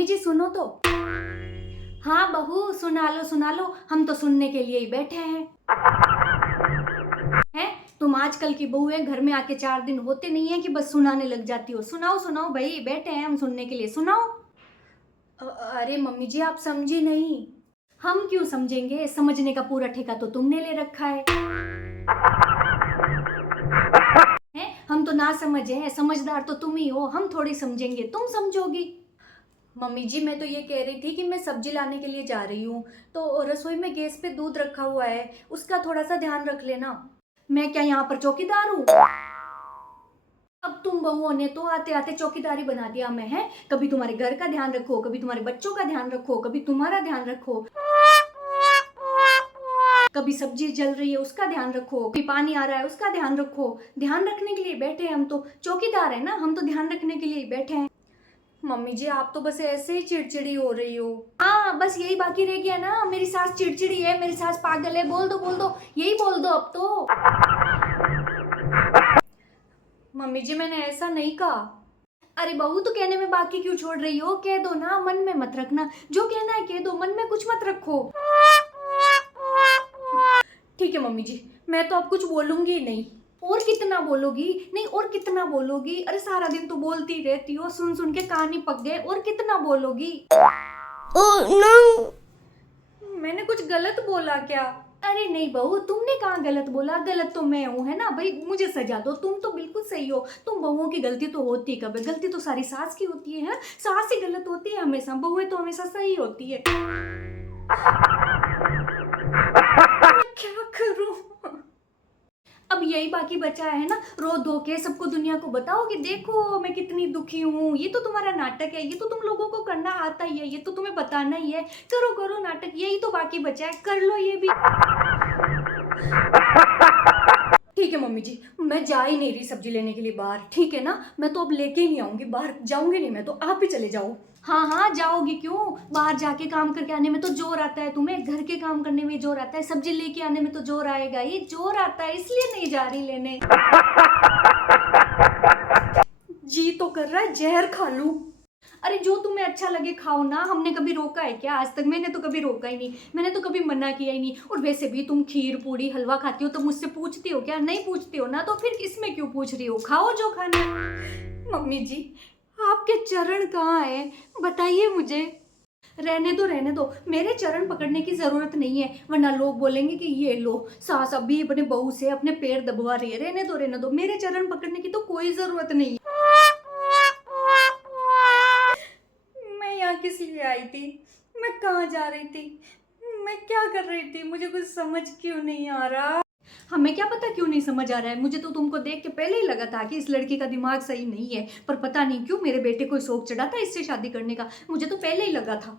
Mummy जी सुनो तो। हाँ बहू सुना लो, हम तो सुनने के लिए ही बैठे हैं। हैं तुम आजकल की बहू है, घर में आके 4 दिन होते नहीं है कि बस सुनाने लग जाती हो। सुनाओ सुनाओ भाई, बैठे हैं हम सुनने के लिए, सुनाओ। अरे मम्मी जी आप समझी नहीं। हम क्यों समझेंगे, समझने का पूरा ठेका तो तुमने ले रखा है। हैं हम तो ना समझ हैं, समझदार तो तुम ही हो, हम थोड़ी समझेंगे, तुम समझोगी। मम्मी जी मैं तो ये कह रही थी कि मैं सब्जी लाने के लिए जा रही हूँ, तो रसोई में गैस पे दूध रखा हुआ है, उसका थोड़ा सा ध्यान रख लेना। मैं क्या यहाँ पर चौकीदार हूँ? अब तुम बहुओं ने तो आते आते चौकीदारी बना दिया मैं, है कभी तुम्हारे घर का ध्यान रखो, कभी तुम्हारे बच्चों का ध्यान रखो, कभी तुम्हारा ध्यान रखो, कभी सब्जी जल रही है उसका ध्यान रखो, कभी पानी आ रहा है उसका ध्यान रखो। ध्यान रखने के लिए बैठे हैं हम, तो चौकीदार है ना, हम तो ध्यान रखने के लिए बैठे हैं। मम्मी जी आप तो बस ऐसे ही चिड़चिड़ी हो रही हो। हाँ बस यही बाकी रह गया ना, मेरी सास चिड़चिड़ी है, मेरी सास पागल है, बोल दो यही बोल दो अब तो। मम्मी जी मैंने ऐसा नहीं कहा। अरे बहू तो कहने में बाकी क्यों छोड़ रही हो, कह दो ना, मन में मत रखना, जो कहना है कह दो, मन में कुछ मत रखो। ठीक है मम्मी जी, मैं तो अब कुछ बोलूंगी ही नहीं। और कितना बोलोगी, नहीं और कितना बोलोगी, अरे सारा दिन तो बोलती रहती हो, सुन सुन के कान ही पक गए, और कितना बोलोगी। Oh no! मैंने कुछ गलत बोला क्या? अरे नहीं बहू तुमने कहाँ गलत बोला, गलत तो मैं हूँ, है ना भाई, मुझे सजा दो, तुम तो बिल्कुल सही हो। तुम बहुओं की गलती तो होती कब है, गलती तो सारी सास की होती है, सास ही गलत होती है हमेशा, बहुएं तो हमेशा सही होती है। मैं क्या करूं? अब यही बाकी बचा है ना, रो धो के सबको दुनिया को बताओ कि देखो मैं कितनी दुखी हूँ, ये तो तुम्हारा नाटक है, ये तो तुम लोगों को करना आता ही है, ये तो तुम्हें बताना ही है, करो करो नाटक, यही तो बाकी बचा है, कर लो ये भी। ठीक है मम्मी जी, मैं जा ही नहीं रही सब्जी लेने के लिए बाहर, ठीक है ना, मैं तो अब लेके ही नहीं आऊंगी, बाहर जाऊंगी नहीं मैं तो, आप ही चले जाओ। हाँ हाँ जाओगी क्यों, बाहर जाके काम करके आने में तो जोर आता है तुम्हें, घर के काम करने में जोर आता है, सब्जी लेके आने में तो जोर आएगा ही, जोर आता है इसलिए नहीं जा रही लेने। जी तो कर रहा है जहर खा लूं। अरे जो तुम्हें अच्छा लगे खाओ ना, हमने कभी रोका है क्या, आज तक मैंने तो कभी रोका ही नहीं, मैंने तो कभी मना किया ही नहीं। और वैसे भी तुम खीर पूड़ी हलवा खाती हो तो मुझसे पूछती हो क्या, नहीं पूछती हो ना, तो फिर इसमें क्यों पूछ रही हो, खाओ जो खाना है। मम्मी जी आपके चरण कहाँ है, बताइए मुझे। रहने दो, मेरे चरण पकड़ने की जरूरत नहीं है, वरना लोग बोलेंगे कि ये लो सास अभी अपने बहू से अपने पैर दबवा रही है। रहने दो, मेरे चरण पकड़ने की तो कोई जरूरत नहीं। मैं यहाँ किस लिए आई थी, मैं कहाँ जा रही थी, मैं क्या कर रही थी, मुझे कुछ समझ क्यों नहीं आ रहा। हमें क्या पता क्यों नहीं समझ आ रहा है, मुझे तो तुमको देख के पहले ही लगा था कि इस लड़की का दिमाग सही नहीं है, पर पता नहीं क्यों मेरे बेटे को शौक चढ़ा था इससे शादी करने का, मुझे तो पहले ही लगा था।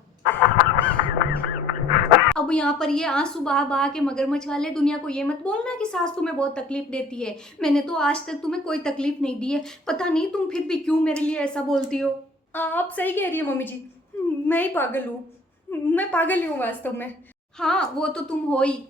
अब यहाँ पर ये आंसू बहा बहा के मगरमच्छ वाले दुनिया को ये मत बोलना कि सास तुम्हें बहुत तकलीफ देती है, मैंने तो आज तक तुम्हें कोई तकलीफ नहीं दी है, पता नहीं तुम फिर भी क्यों मेरे लिए ऐसा बोलती हो। आप सही कह रही हो मम्मी जी, मैं ही पागल हूँ, मैं पागल ही हूँ वास्तव में। हाँ वो तो तुम हो ही,